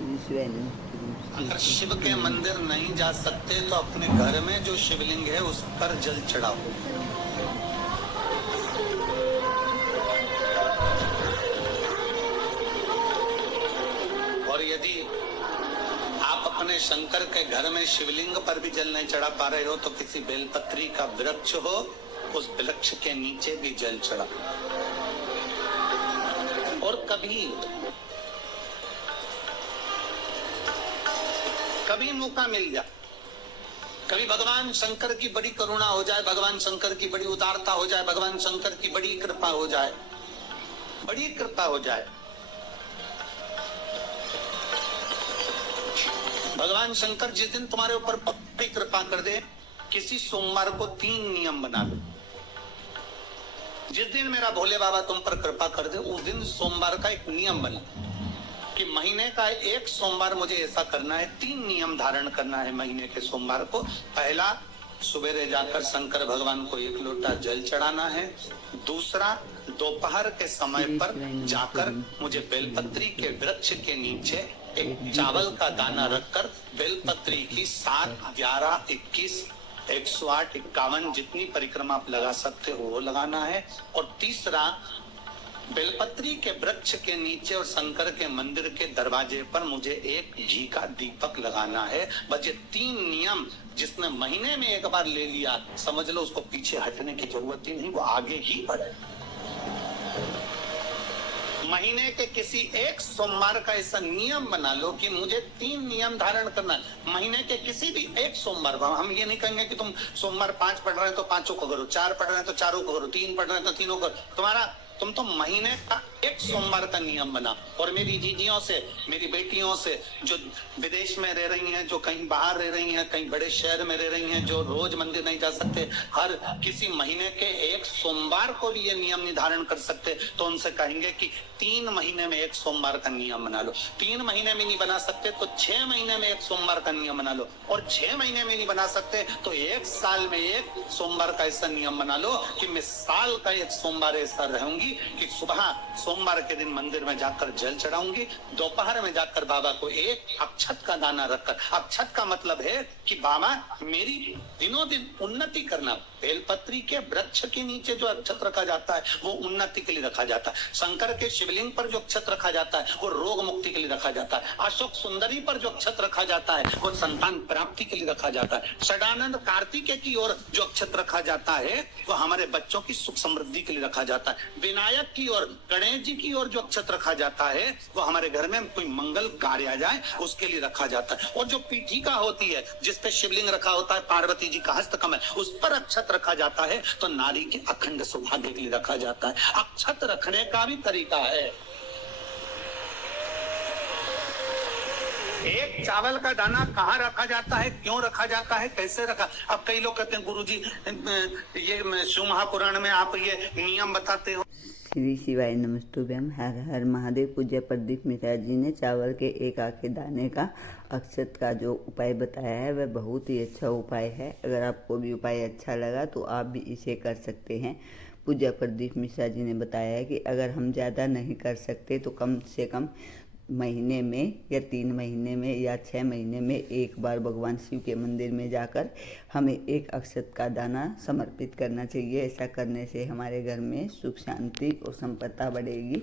अगर शिव के मंदिर नहीं जा सकते तो अपने घर में जो शिवलिंग है उस पर जल चढ़ाओ। और यदि आप अपने शंकर के घर में शिवलिंग पर भी जल नहीं चढ़ा पा रहे हो तो किसी बेलपत्री का वृक्ष हो, उस वृक्ष के नीचे भी जल चढ़ा। और कभी मौका मिल जाए, कभी भगवान शंकर की बड़ी करुणा हो जाए, भगवान शंकर की बड़ी उदारता हो जाए, भगवान शंकर की बड़ी कृपा हो जाए, बड़ी कृपा हो जाए, भगवान शंकर जिस दिन तुम्हारे ऊपर बड़ी कृपा कर दे, किसी सोमवार को 3 नियम बना लो। जिस दिन मेरा भोले बाबा तुम पर कृपा कर दे उस दिन सोमवार का एक नियम बना कि महीने का एक सोमवार मुझे ऐसा करना है, 3 नियम धारण करना है महीने के सोमवार को। पहला, सुबेरे जाकर शंकर भगवान को 1 लोटा जल चढ़ाना है। दूसरा, दोपहर के समय पर जाकर मुझे बेलपत्री के वृक्ष के नीचे एक चावल का दाना रखकर बेलपत्री की 7, 11, 21, 108, 51 जितनी परिक्रमा आप लगा सकते हो वो लगाना है। और तीसरा, बेलपत्री के वृक्ष के नीचे और शंकर के मंदिर के दरवाजे पर मुझे एक घी का दीपक लगाना है। बस ये 3 नियम जिसने महीने में एक बार ले लिया, समझ लो उसको पीछे हटने की जरूरत ही नहीं, वो आगे ही बढ़े। महीने के किसी एक सोमवार का ऐसा नियम बना लो कि मुझे 3 नियम धारण करना है। महीने के किसी भी एक सोमवार को हम ये नहीं कहेंगे कि तुम सोमवार 5 पढ़ रहे हैं तो 5 को करो, 4 पढ़ रहे हैं तो 4 को करो, 3 पढ़ रहे हैं तो 3 को करो। तुम तो महीने का एक सोमवार का नियम बना। और मेरी जीजियों से, मेरी बेटियों से जो विदेश में रह रही हैं, जो कहीं बाहर रह रही हैं, कहीं बड़े शहर में रह रही हैं, जो रोज मंदिर नहीं जा सकते, हर किसी महीने के एक सोमवार को भी ये नियम निर्धारण कर सकते, तो उनसे कहेंगे कि 3 महीने में एक सोमवार का नियम बना लो। 3 महीने में नहीं बना सकते तो 6 महीने में एक सोमवार का नियम बना लो। और 6 महीने में नहीं बना सकते तो 1 साल में एक सोमवार का ऐसा नियम बना लो कि मैं साल का एक सोमवार ऐसा रहूंगी कि सुबह सोमवार के दिन मंदिर में जाकर जल चढ़ाऊंगी, दोपहर में जाकर बाबा को एक अक्षत का दाना रखकर, अक्षत का मतलब है कि बाबा मेरी दिनों दिन उन्नति करना। बेलपत्री के वृक्ष के नीचे जो अक्षत रखा जाता है वो उन्नति के लिए रखा जाता है। शंकर के शिवलिंग पर जो अक्षत रखा जाता है वो रोग मुक्ति के लिए रखा जाता है। अशोक सुंदरी पर जो अक्षत रखा जाता है वो संतान प्राप्ति के लिए रखा जाता है। षडानंद कार्तिकेय की ओर जो अक्षत रखा जाता है वो हमारे बच्चों की सुख समृद्धि के लिए रखा जाता है। विनायक की ओर, गणेश जी की ओर जो अक्षत रखा जाता है वो हमारे घर में कोई मंगल कार्य आ जाए उसके लिए रखा जाता है। और जो पीठिका होती है जिसपे शिवलिंग रखा होता है, पार्वती जी का हस्तकमल, उस पर अक्षत रखा जाता है तो नारी के अखंड सौभाग्य के लिए रखा जाता है। अक्षत रखने का भी तरीका है। एक चावल का दाना कहाँ रखा जाता है, क्यों रखा जाता है, कैसे रखा। अब कई लोग कहते हैं गुरुजी ये शिव महापुराण में आप ये नियम बताते हो। श्री शिवाय नमस्तुभ्यम। हर हर महादेव। पूज्य प्रदीप मिश्रा जी ने चावल के एक आखे दाने का अक्षत का जो उपाय बताया है वह बहुत ही अच्छा उपाय है। अगर आपको भी उपाय अच्छा लगा तो आप भी इसे कर सकते हैं। पूज्य प्रदीप मिश्रा जी ने बताया है कि अगर हम ज़्यादा नहीं कर सकते तो कम से कम महीने में या 3 महीने में या 6 महीने में एक बार भगवान शिव के मंदिर में जाकर हमें एक अक्षत का दाना समर्पित करना चाहिए। ऐसा करने से हमारे घर में सुख शांति और संपदा बढ़ेगी।